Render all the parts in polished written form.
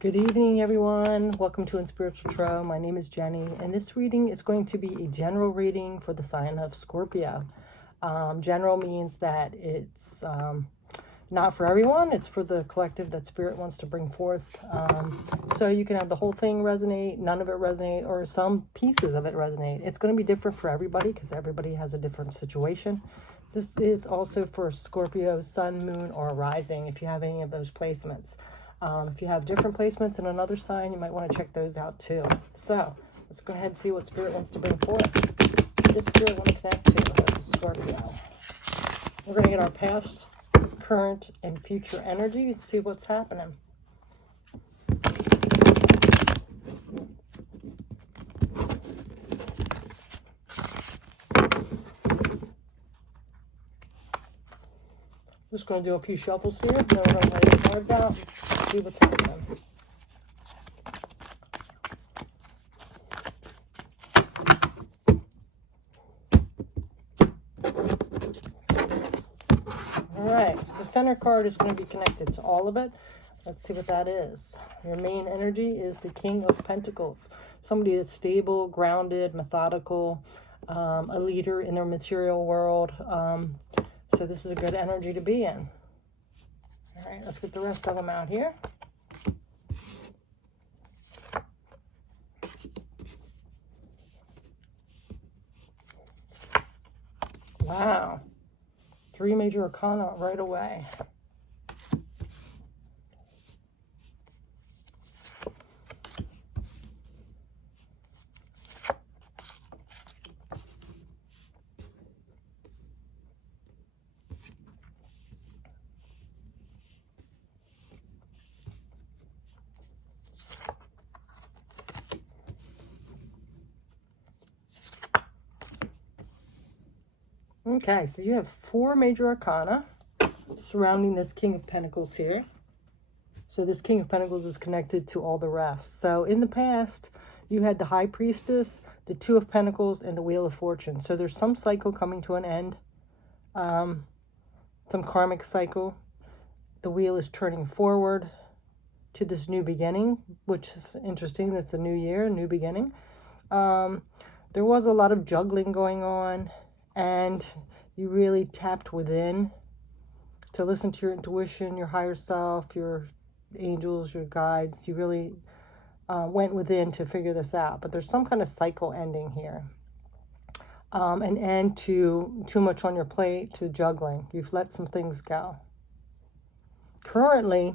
Good evening, everyone. Welcome to In Spiritual Tarot. My name is Jenny, and this reading is going to be a general reading for the sign of Scorpio. General means that it's not for everyone. It's for the collective that Spirit wants to bring forth. So you can have the whole thing resonate, none of it resonate, or some pieces of it resonate. It's going to be different for everybody because everybody has a different situation. This is also for Scorpio, Sun, Moon, or Rising, if you have any of those placements. If you have different placements in another sign, you might want to check those out too. So let's go ahead and see what Spirit wants to bring forth. What does Spirit want to connect to as a Scorpio? We're going to get our past, current, and future energy and see what's happening. Just going to do a few shuffles here, then we're going to lay the cards out, see what's happening. Alright, so the center card is going to be connected to all of it. Let's see what that is. Your main energy is the King of Pentacles. Somebody that's stable, grounded, methodical, a leader in their material world. So this is a good energy to be in. Alright, let's get the rest of them out here. Wow. 3 major arcana right away. Okay, so you have 4 major arcana surrounding this King of Pentacles here. So this King of Pentacles is connected to all the rest. So in the past, you had the High Priestess, the 2 of Pentacles, and the Wheel of Fortune. So there's some cycle coming to an end, some karmic cycle. The wheel is turning forward to this new beginning, which is interesting. That's a new year, a new beginning. There was a lot of juggling going on, and you really tapped within to listen to your intuition, your higher self, your angels, your guides. You really went within to figure this out. But there's some kind of cycle ending here. An end to too much on your plate, to juggling. You've let some things go. Currently,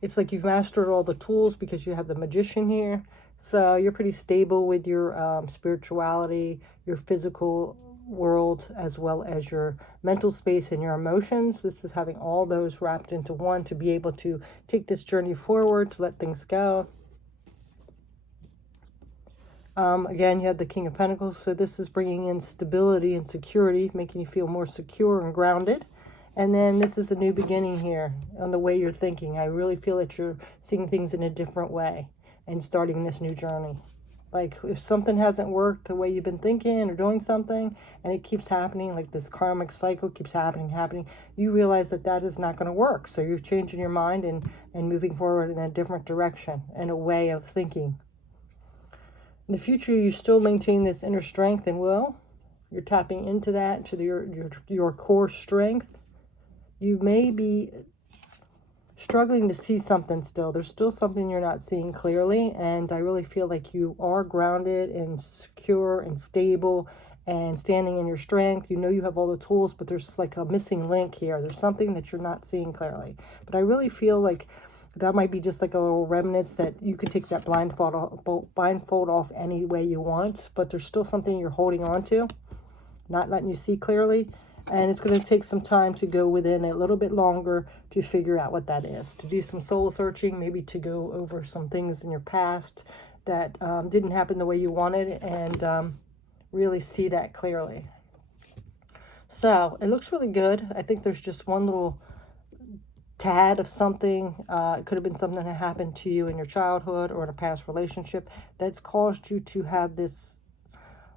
it's like you've mastered all the tools because you have the Magician here. So you're pretty stable with your spirituality, your physical world, as well as your mental space and your emotions. This is having all those wrapped into one to be able to take this journey forward, to let things go. Again, you had the King of Pentacles, so this is bringing in stability and security, making you feel more secure and grounded. And then this is a new beginning here on the way you're thinking. I really feel that you're seeing things in a different way and starting this new journey. Like if something hasn't worked the way you've been thinking or doing something, and it keeps happening, like this karmic cycle keeps happening, you realize that that is not going to work. So you're changing your mind and moving forward in a different direction, in a way of thinking. In the future, you still maintain this inner strength and will. You're tapping into that, to your core strength. You may be struggling to see something still. There's still something you're not seeing clearly, and I really feel like you are grounded and secure and stable and standing in your strength. You know you have all the tools, but there's like a missing link here. There's something that you're not seeing clearly. But I really feel like that might be just like a little remnants that you could take that blindfold off any way you want, but there's still something you're holding on to, not letting you see clearly. And it's going to take some time to go within a little bit longer to figure out what that is. To do some soul searching, maybe to go over some things in your past that didn't happen the way you wanted, and really see that clearly. So it looks really good. I think there's just one little tad of something. It could have been something that happened to you in your childhood or in a past relationship that's caused you to have this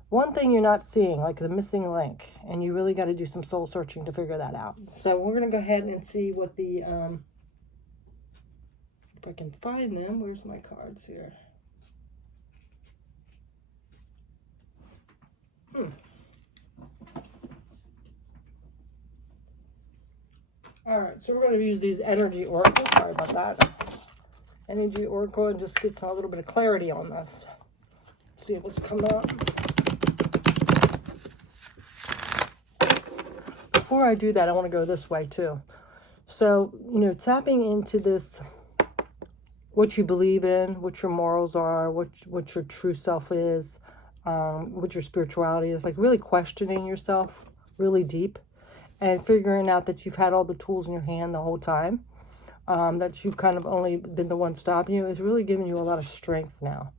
one thing you're not seeing, like the missing link, and you really got to do some soul searching to figure that out. So we're going to go ahead and see what the If I can find them, where's my cards here? All right, so we're going to use these energy oracles. Sorry about that. Energy oracle, and just get a little bit of clarity on this. See what's coming up. Before I do that, I want to go this way too. So, tapping into this, what you believe in, what your morals are, what your true self is, what your spirituality is, like really questioning yourself really deep and figuring out that you've had all the tools in your hand the whole time, that you've kind of only been the one stopping you, is really giving you a lot of strength now.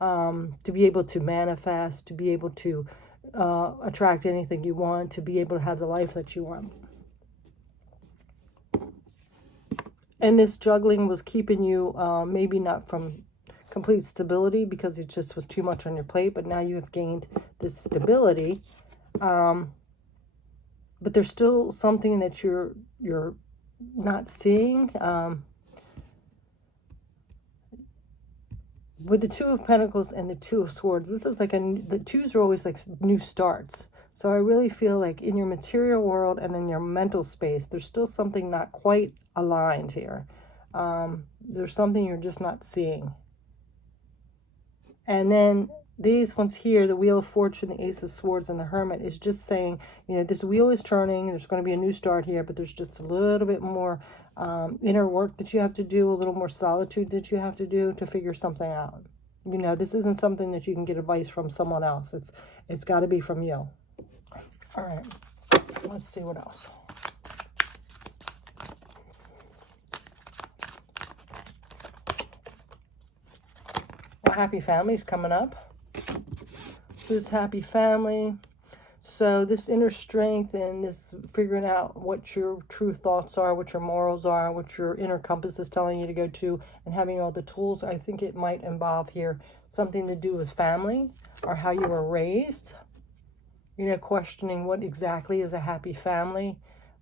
To be able to manifest, to be able to attract anything you want, to be able to have the life that you want. And this juggling was keeping you maybe not from complete stability because it just was too much on your plate, but now you have gained this stability. But there's still something that you're not seeing. With the Two of Pentacles and the Two of Swords, this is like the twos are always like new starts. So I really feel like in your material world and in your mental space, there's still something not quite aligned here. There's something you're just not seeing. And then these ones here, the Wheel of Fortune, the Ace of Swords, and the Hermit, is just saying, this wheel is turning. There's going to be a new start here, but there's just a little bit more inner work that you have to do, a little more solitude that you have to do to figure something out. This isn't something that you can get advice from someone else. It's got to be from you. All right, let's see what else. Well, happy family's coming up. This happy family. So this inner strength and this figuring out what your true thoughts are, what your morals are, what your inner compass is telling you to go to, and having all the tools, I think it might involve here something to do with family or how you were raised. Questioning what exactly is a happy family.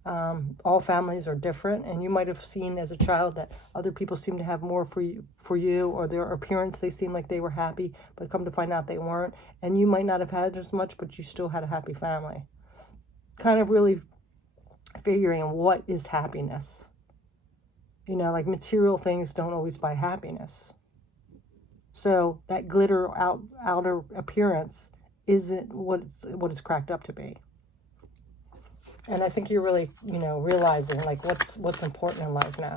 All families are different, and you might have seen as a child that other people seem to have more for you, or their appearance, they seem like they were happy, but come to find out they weren't. And you might not have had as much, but you still had a happy family. Kind of really figuring what is happiness. Like material things don't always buy happiness. So that glitter outer appearance isn't what it's cracked up to be. And I think you're really, realizing like what's important in life now.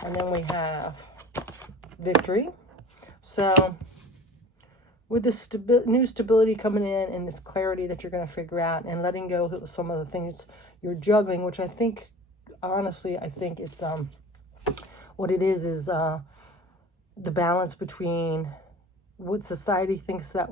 And then we have victory. So with this new stability coming in and this clarity that you're going to figure out and letting go of some of the things you're juggling, which I think, honestly, I think it's what it is the balance between what society thinks that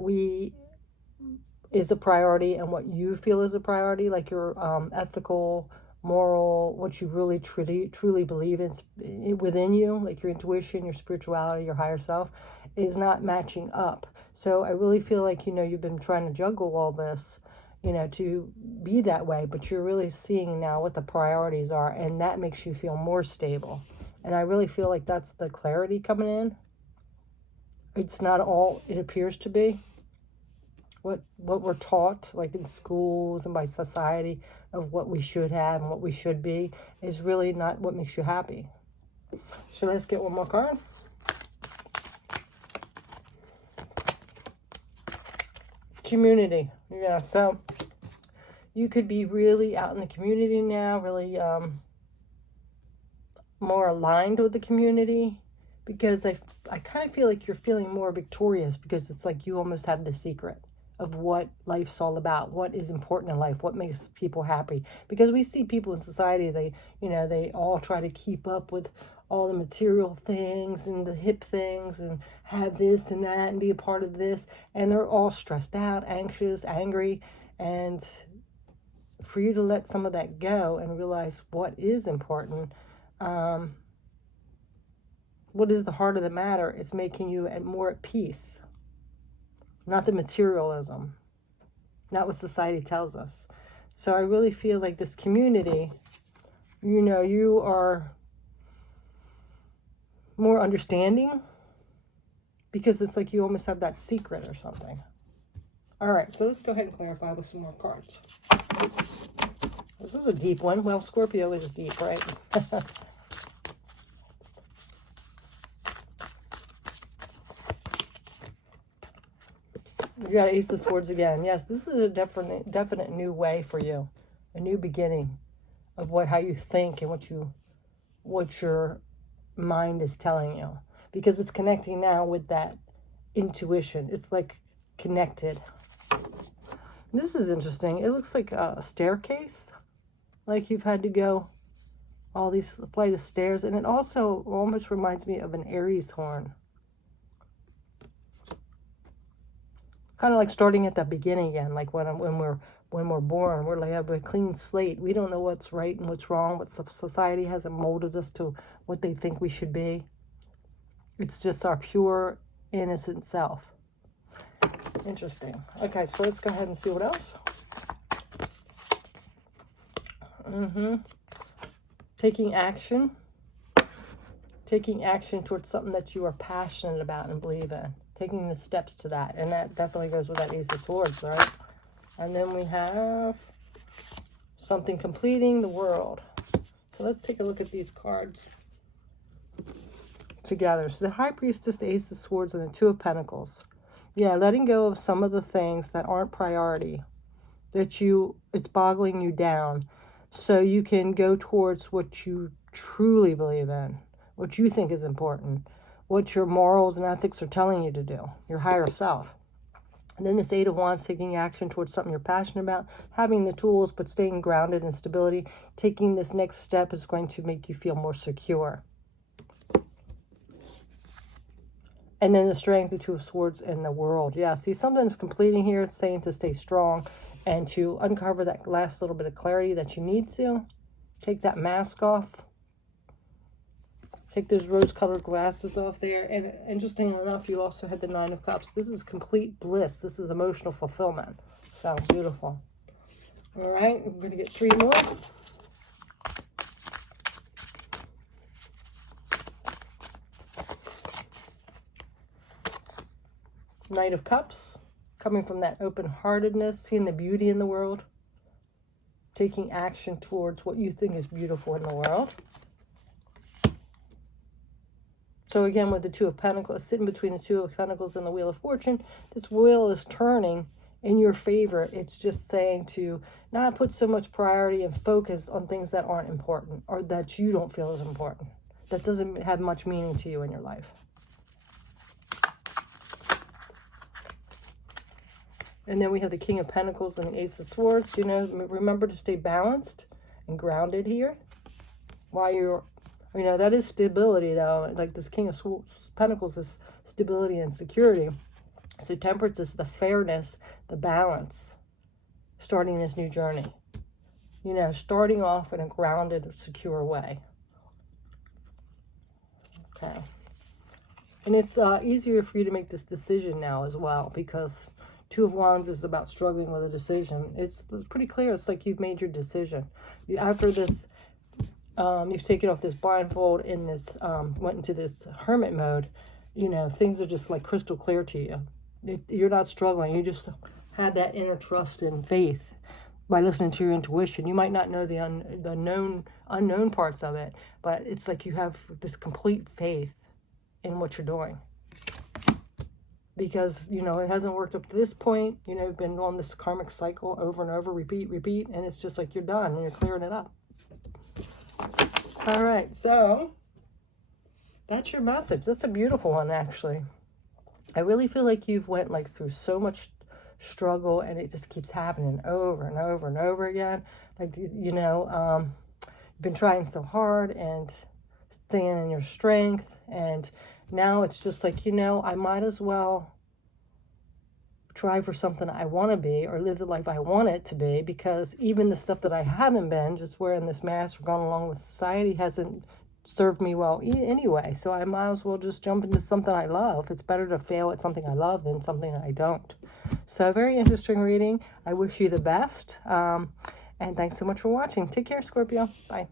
is a priority and what you feel is a priority, like your ethical, moral, what you really truly believe in within you, like your intuition, your spirituality, your higher self, is not matching up. So I really feel like, you've been trying to juggle all this, to be that way, but you're really seeing now what the priorities are, and that makes you feel more stable. And I really feel like that's the clarity coming in. It's not all it appears to be. What we're taught, like in schools and by society, of what we should have and what we should be, is really not what makes you happy. So let's get one more card. Community. Yeah, so you could be really out in the community now, really more aligned with the community, because I kind of feel like you're feeling more victorious, because it's like you almost have the secret of what life's all about, what is important in life, what makes people happy. Because we see people in society, they all try to keep up with all the material things and the hip things and have this and that and be a part of this, and they're all stressed out, anxious, angry. And for you to let some of that go and realize what is important, what is the heart of the matter, it's making you more at peace. Not the materialism, not what society tells us. So I really feel like this community, you are more understanding, because it's like you almost have that secret or something. All right, so let's go ahead and clarify with some more cards. This is a deep one. Well, Scorpio is deep, right? You got Ace of Swords again. Yes, this is a definite new way for you, a new beginning of how you think and what your mind is telling you, because it's connecting now with that intuition. It's like connected. This is interesting. It looks like a staircase, like you've had to go all these flight of stairs, and it also almost reminds me of an Aries horn. Kind of like starting at the beginning again, like when we're born, we're like have a clean slate. We don't know what's right and what's wrong. What society hasn't molded us to what they think we should be. It's just our pure, innocent self. Interesting. Okay, so let's go ahead and see what else. Taking action. Taking action towards something that you are passionate about and believe in. Taking the steps to that. And that definitely goes with that Ace of Swords, right? And then we have something completing the world. So let's take a look at these cards together. So the High Priestess, the Ace of Swords, and the Two of Pentacles. Yeah, letting go of some of the things that aren't priority. It's boggling you down. So you can go towards what you truly believe in. What you think is important. What your morals and ethics are telling you to do. Your higher self. And then this Eight of Wands, taking action towards something you're passionate about, having the tools, but staying grounded in stability. Taking this next step is going to make you feel more secure. And then the Strength, the Two of Swords, and the World. Yeah, see, something's completing here. It's saying to stay strong and to uncover that last little bit of clarity that you need to. Take that mask off. Take those rose-colored glasses off there. And interestingly enough, you also had the Nine of Cups. This is complete bliss. This is emotional fulfillment. So beautiful. All right, we're going to get 3 more. Knight of Cups. Coming from that open-heartedness, seeing the beauty in the world. Taking action towards what you think is beautiful in the world. So again, with the Two of Pentacles, sitting between the Two of Pentacles and the Wheel of Fortune, this wheel is turning in your favor. It's just saying to not put so much priority and focus on things that aren't important or that you don't feel is important. That doesn't have much meaning to you in your life. And then we have the King of Pentacles and the Ace of Swords. You know, remember to stay balanced and grounded here while you're... You know, that is stability, though. Like this King of Pentacles is stability and security. So Temperance is the fairness, the balance, starting this new journey. You know, starting off in a grounded, secure way. Okay. And it's easier for you to make this decision now as well, because Two of Wands is about struggling with a decision. It's pretty clear. It's like you've made your decision. After this... you've taken off this blindfold and went into this hermit mode. You know, things are just like crystal clear to you. You're not struggling. You just had that inner trust and faith by listening to your intuition. You might not know the unknown parts of it, but it's like you have this complete faith in what you're doing. Because, you know, it hasn't worked up to this point. You know, you've been on this karmic cycle over and over, repeat, and it's just like you're done and you're clearing it up. All right, so that's your message. That's a beautiful one, actually. I really feel like you've went like through so much struggle, and it just keeps happening over and over and over again. Like, you know, you've been trying so hard and staying in your strength, and now it's just like, you know, I might as well try for something I want to be or live the life I want it to be, because even the stuff that I haven't been, just wearing this mask or going along with society, hasn't served me well anyway. So I might as well just jump into something I love. It's better to fail at something I love than something I don't. So very interesting reading. I wish you the best. And thanks so much for watching. Take care, Scorpio. Bye.